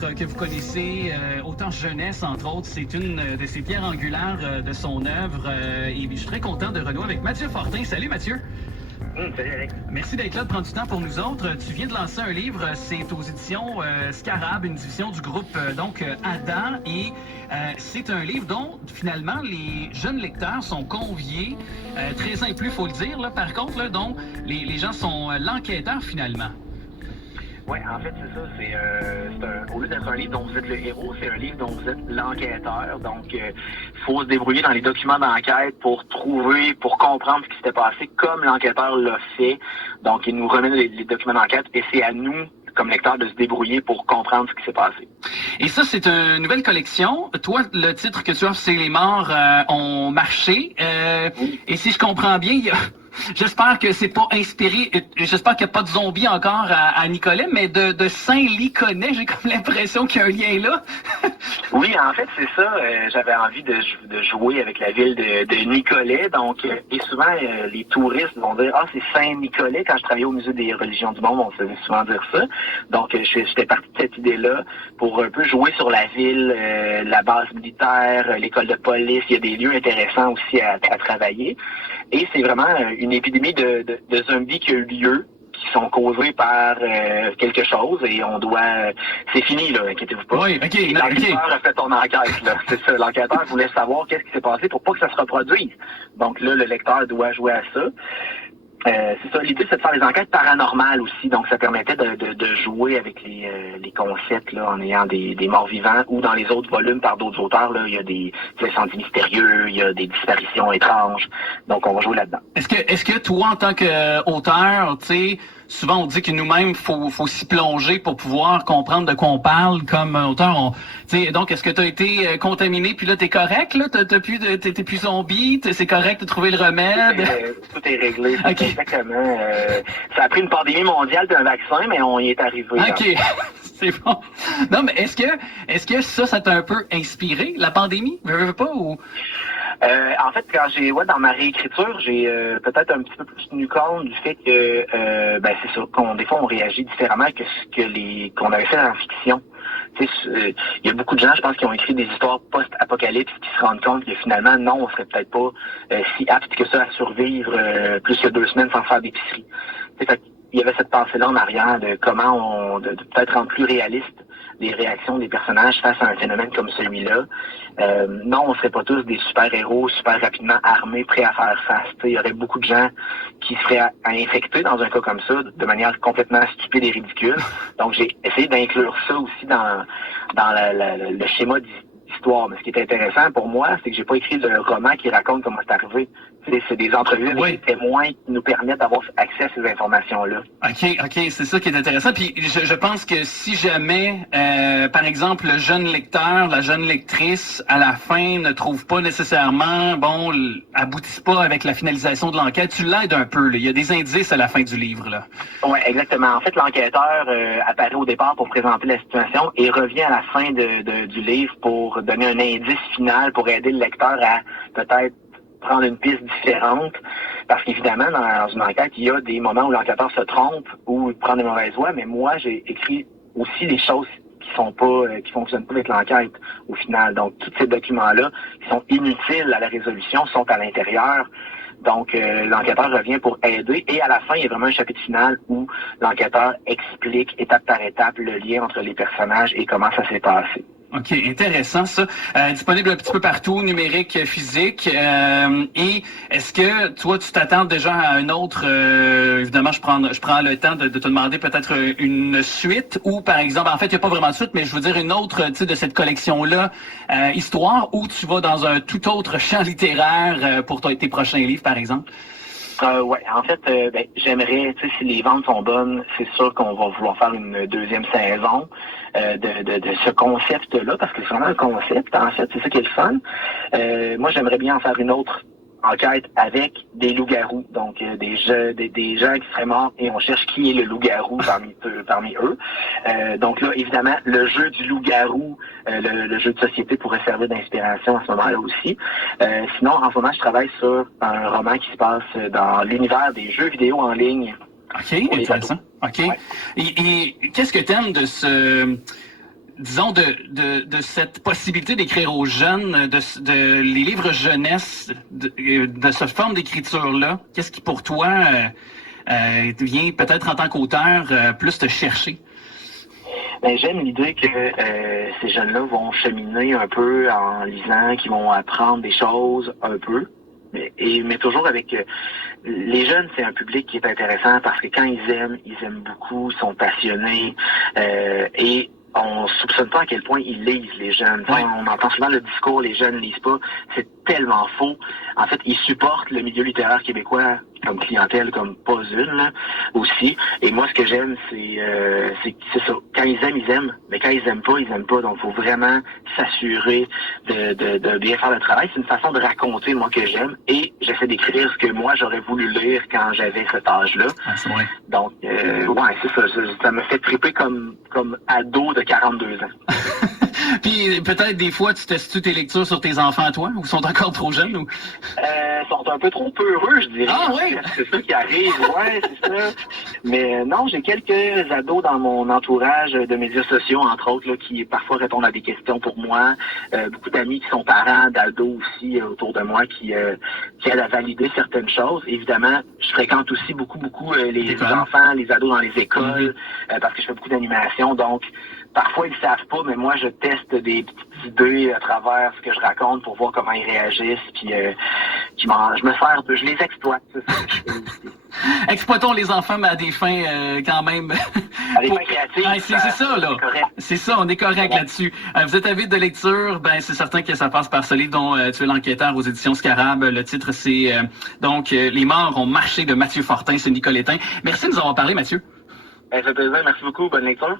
Que vous connaissez, autant jeunesse, entre autres, c'est une de ses pierres angulaires de son œuvre. Et je suis très content de renouer avec Mathieu Fortin. Salut Mathieu! Salut Alex. Merci d'être là, de prendre du temps pour nous autres. Tu viens de lancer un livre, c'est aux éditions Scarab, une division du groupe Adam. Et c'est un livre dont, finalement, les jeunes lecteurs sont conviés, 13 ans et plus, il faut le dire. Là, par contre, là, dont les gens sont l'enquêteur, finalement. Oui, en fait, c'est ça. Au lieu d'être un livre dont vous êtes le héros, c'est un livre dont vous êtes l'enquêteur. Donc, il faut se débrouiller dans les documents d'enquête pour trouver, pour comprendre ce qui s'était passé, comme l'enquêteur l'a fait. Donc, il nous remet les documents d'enquête et c'est à nous, comme lecteurs, de se débrouiller pour comprendre ce qui s'est passé. Et ça, c'est une nouvelle collection. Toi, le titre que tu offres, c'est Les morts ont marché. Oui. Et si je comprends bien, j'espère que c'est pas inspiré, j'espère qu'il n'y a pas de zombies encore à Nicolet, mais de Saint-Lyconais, j'ai comme l'impression qu'il y a un lien là. Oui, en fait, c'est ça. J'avais envie de jouer avec la ville de Nicolet. Donc, et souvent, les touristes vont dire « Ah, c'est Saint-Nicolet ». Quand je travaillais au Musée des religions du monde, on se faisait souvent dire ça. Donc, j'étais parti de cette idée-là pour un peu jouer sur la ville, la base militaire, l'école de police. Il y a des lieux intéressants aussi à travailler. Et c'est vraiment une épidémie de zombies qui a eu lieu, qui sont causés par quelque chose et on doit... c'est fini, là, inquiétez-vous pas. Oui, OK. L'enquêteur a fait son enquête, là. C'est ça, l'enquêteur voulait savoir qu'est-ce qui s'est passé pour pas que ça se reproduise. Donc là, le lecteur doit jouer à ça. C'est ça, l'idée, c'est de faire des enquêtes paranormales aussi, donc ça permettait de jouer avec les concepts là, en ayant des morts vivants, ou dans les autres volumes par d'autres auteurs, là, il y a des incendies mystérieux, il y a des disparitions étranges, donc on va jouer là-dedans. Est-ce que toi, en tant qu'auteur, tu sais, souvent on dit que nous-mêmes, faut s'y plonger pour pouvoir comprendre de quoi on parle comme auteur. Donc, est-ce que tu as été contaminé, puis là, t'es correct, là? T'es plus zombie, c'est correct de trouver le remède? Tout est réglé, Okay. Exactement. Ça a pris une pandémie mondiale d'un vaccin, mais on y est arrivé. OK, c'est bon. Non, mais est-ce que ça t'a un peu inspiré, la pandémie? Veux pas, ou... En fait, quand dans ma réécriture, j'ai peut-être un petit peu plus tenu compte du fait que, c'est ça, des fois on réagit différemment que ce qu'on avait fait dans la fiction. Il y a beaucoup de gens, je pense, qui ont écrit des histoires post-apocalypse qui se rendent compte que finalement, non, on serait peut-être pas si apte que ça à survivre plus que 2 semaines sans faire d'épicerie. Il y avait cette pensée-là en arrière de comment de peut-être rendre plus réaliste les réactions des personnages face à un phénomène comme celui-là. Non, on serait pas tous des super-héros super rapidement armés, prêts à faire face. Il y aurait beaucoup de gens qui seraient infectés dans un cas comme ça de manière complètement stupide et ridicule. Donc, j'ai essayé d'inclure ça aussi dans le schéma d'histoire. Mais ce qui est intéressant pour moi, c'est que j'ai pas écrit de roman qui raconte comment c'est arrivé. C'est des entrevues avec des témoins qui nous permettent d'avoir accès à ces informations-là. OK, c'est ça qui est intéressant. Puis je pense que si jamais, par exemple, le jeune lecteur, la jeune lectrice, à la fin, ne trouve pas nécessairement, aboutisse pas avec la finalisation de l'enquête, tu l'aides un peu, là. Il y a des indices à la fin du livre, là. Oui, exactement. En fait, l'enquêteur apparaît au départ pour présenter la situation et revient à la fin du livre pour donner un indice final, pour aider le lecteur à peut-être prendre une piste différente, parce qu'évidemment, dans une enquête, il y a des moments où l'enquêteur se trompe ou prend des mauvaises voies, mais moi, j'ai écrit aussi des choses qui fonctionnent pas avec l'enquête au final. Donc, tous ces documents-là, qui sont inutiles à la résolution, sont à l'intérieur. Donc, l'enquêteur revient pour aider. Et à la fin, il y a vraiment un chapitre final où l'enquêteur explique étape par étape le lien entre les personnages et comment ça s'est passé. OK, intéressant ça. Disponible un petit peu partout, numérique, physique. Et est-ce que toi, tu t'attends déjà à un autre... évidemment, je prends le temps de te demander peut-être une suite ou, par exemple, en fait, il n'y a pas vraiment de suite, mais je veux dire une autre de cette collection-là, histoire, où tu vas dans un tout autre champ littéraire pour tes prochains livres, par exemple? Ouais, en fait, j'aimerais, si les ventes sont bonnes, c'est sûr qu'on va vouloir faire une deuxième saison de ce concept-là, parce que c'est vraiment un concept, en fait, c'est ça qui est le fun. Moi, j'aimerais bien en faire une autre enquête avec des loups-garous, donc des gens qui seraient morts et on cherche qui est le loup-garou parmi eux. Donc là, évidemment, le jeu du loup-garou, le jeu de société pourrait servir d'inspiration à ce moment-là aussi. Sinon, en ce moment, je travaille sur un roman qui se passe dans l'univers des jeux vidéo en ligne. OK, intéressant. OK. Ouais. Et qu'est-ce que t'aimes de disons, de cette possibilité d'écrire aux jeunes, de les livres jeunesse, de cette forme d'écriture-là, qu'est-ce qui pour toi vient peut-être en tant qu'auteur plus te chercher? Ben, j'aime l'idée que ces jeunes-là vont cheminer un peu en lisant, qu'ils vont apprendre des choses un peu. Mais toujours avec les jeunes, c'est un public qui est intéressant parce que quand ils aiment beaucoup, ils sont passionnés et on soupçonne pas à quel point ils lisent, les jeunes. Ouais. On entend souvent le discours, les jeunes lisent pas. C'est tellement faux. En fait, ils supportent le milieu littéraire québécois comme clientèle, comme pas une, là, aussi. Et moi, ce que j'aime, c'est ça. Quand ils aiment. Mais quand ils aiment pas. Donc, il faut vraiment s'assurer de bien faire le travail. C'est une façon de raconter, moi, que j'aime. Et j'essaie d'écrire ce que moi, j'aurais voulu lire quand j'avais cet âge-là. Ah, c'est vrai. Donc, ouais, c'est ça. Ça me fait triper comme ado de 42 ans. Puis peut-être des fois, tu testes tes lectures sur tes enfants, toi, ou sont encore trop jeunes? Ou... sont un peu trop peureux, je dirais. Ah oui? C'est ça qui arrive, ouais, c'est ça. Mais non, j'ai quelques ados dans mon entourage de médias sociaux, entre autres, là, qui parfois répondent à des questions pour moi. Beaucoup d'amis qui sont parents d'ados aussi autour de moi qui aident à valider certaines choses. Évidemment, je fréquente aussi beaucoup les enfants, les ados dans les écoles, parce que je fais beaucoup d'animation, donc parfois, ils ne savent pas, mais moi, je teste des petites idées à travers ce que je raconte pour voir comment ils réagissent, puis je me sers un peu, je les exploite. C'est ça que je fais aussi. Exploitons les enfants, mais à des fins quand même... À des fins créatives. Ah, c'est ça, là. C'est ça, on est correct là-dessus. Vous êtes avide de lecture, ben c'est certain que ça passe par ce livre dont tu es l'enquêteur aux éditions Scarab. Le titre, c'est donc « Les morts ont marché » de Mathieu Fortin, c'est Nicolettin. Merci de nous avoir parlé, Mathieu. Ça fait plaisir, merci beaucoup, bonne lecture.